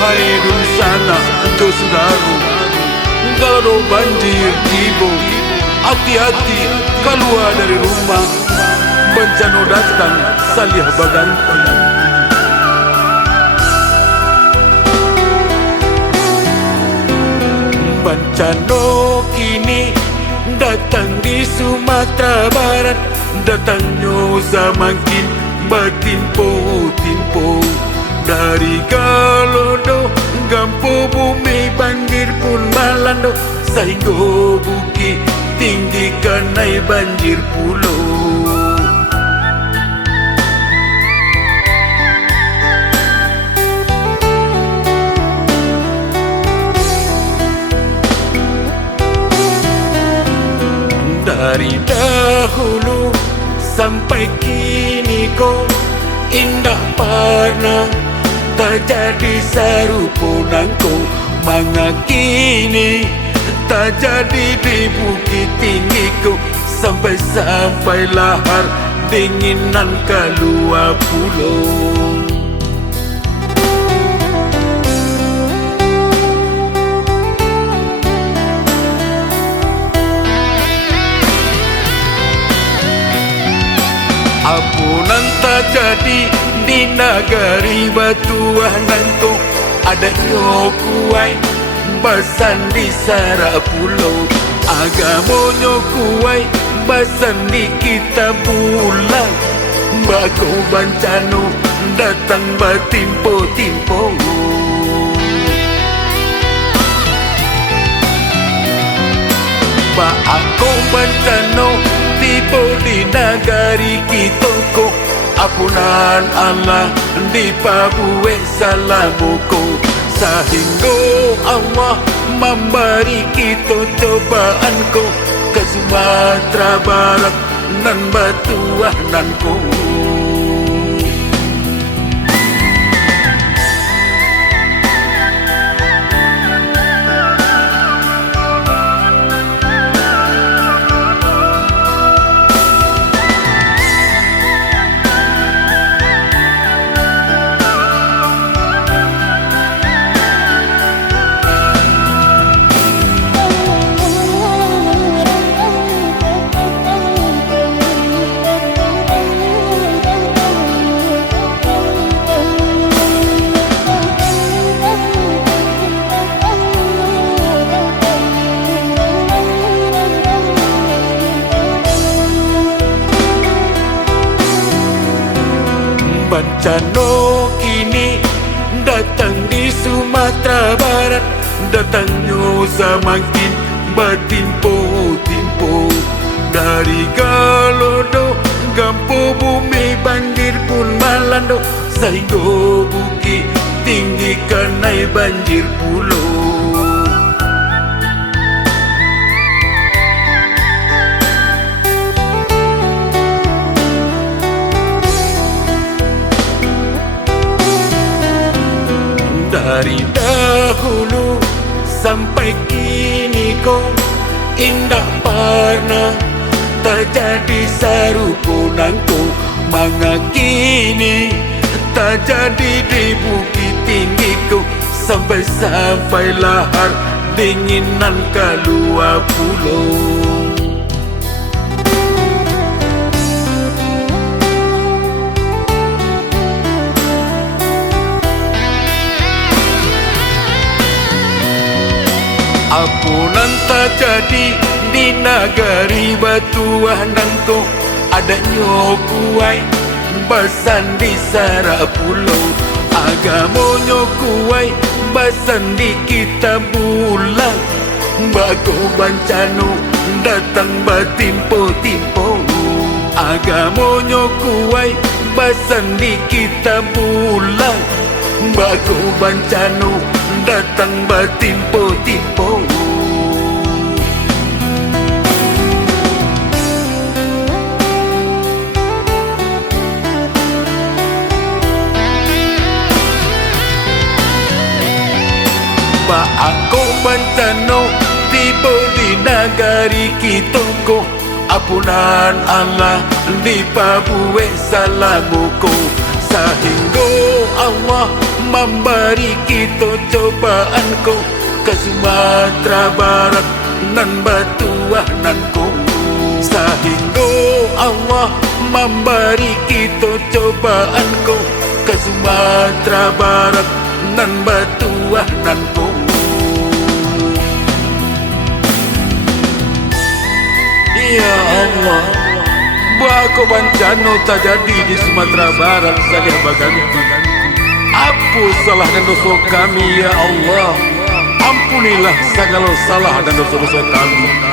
Wahai Dunsana untuk saudara, kalau banjir tiba, hati-hati keluar dari rumah. Bencana datang salih berganti. Bencana kini datang di Sumatera Barat, datangnya semakin bertimpu-timpu. Dari Galodo, Gampo bumi banjir pun melanda, sehingga bukit tinggi kenai banjir pulau. Dari dahulu sampai kini kau indah pernah terjadi serupa nangko. Mengakini terjadi di bukit tinggi kau, sampai lahar dinginan keluar pulau. Apunan terjadi di negeri Batuanan tu, ada kuai basan di Sarak Pulau. Agamonyo kuai basan di kita bulan. Bago bencana datang bertimpo-timpo. Ba aku bencana tiba di negari kita ko, apunan Allah di pabuwe salamuko. Sehingga Allah memberi kita cobaan ko ke Sumatera Barat nan Batuanan ko. Bencana kini datang di Sumatera Barat, datangnya semakin bertimpu-timpu. Dari Galodo, Gampo bumi banjir pun melanda, sehingga bukit tinggi kenai banjir pulau. Dari dahulu sampai kini kau indah pernah terjadi serupa nangko. Mengakini terjadi di bukit tinggi kau, sampai lahar dinginan keluar pulau. Apunan terjadi di negeri Batuanan ko, adanya kuai basan di Sarak Pulau. Agamonyo kuai basan di kita bulan. Bago bencana datang bertimpo-timpo. Agamonyo kuai basan di kita bulan. Bago bencana datang bertimpo-timpo. Ba aku bencana tiba di negari kita ko, apunan Allah di pabuwe salamuko. Sehingga Allah memberi kita cobaan ko ke Sumatera Barat nan batuah nan ko, sehingga Allah memberi kita cobaan ko ke Sumatera Barat nan batuah nan ko. Ya Allah, bako bencana terjadi di Sumatera Barat salih bagami. Apa salah dan dosa kami ya Allah? Ampunilah segala salah dan dosa-dosa kami.